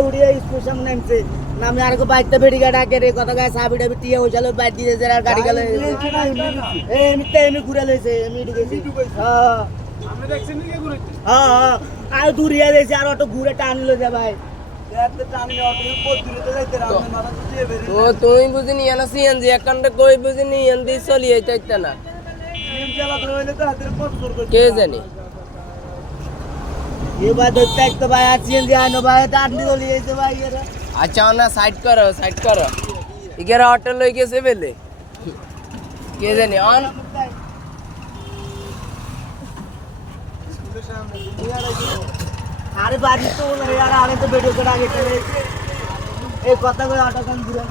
উড়িয়ে স্কুল সামনে নামছে নামে আর বাইকটা বেড়ি গাড়ি আগে রে কত গায়ে সাবিটা টিয়া হইছিল বাইক দিয়ে আর গাড়ি গেল এমনি ঘুরে লইছে এমনি ঢুকেছে হ্যাঁ আর দূরিয়া দিয়েছে আর অটো ঘুরে টানলো যে ভাই তো তুমি বুঝিনি এনা সিএনজি একান্তে কই বুঝিনি এনদি চলি এইটা না কে জানি এবার ধরতে একটা ভাই আছেন যে আনো ভাই টানলি চলে গেছে ভাই এরা আচ্ছা না সাইড করো ইগেরা অটো লই গেছে বেলে কে জানি অন আরে বাড়ি তো না यार আরে তো ভিডিও করে আগে চলে এই কথা কই অটো কান ঘুরে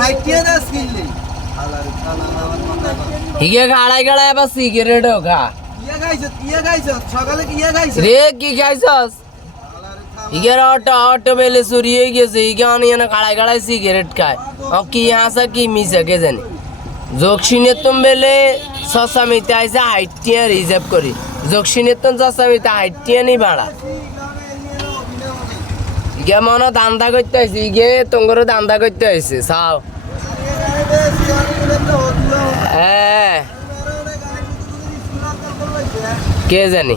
হাইটিয়া দাস কিনলি হিগে গাড়াই বা সিগারেট খা ইয়া গাইছ সকালে কি ইয়া গাইছ রে কি খাইছস ইগের অটো বেলে চুরি হয়ে গেছে ইগে অনিয়ে গাড়াই সিগারেট খায় কি হাসা কি মিশা কে জানি জকসিনের তুম বেলে সসামিতে আইসা হাইটিয়া রিজার্ভ করি জকসিনের তুম সসামিতে হাইটিয়া নি ভাড়া ইগে মনে দান্দা করতে আইসি ইগে তোমার দান্দা করতে আইসে চাও হ্যাঁ কে জানি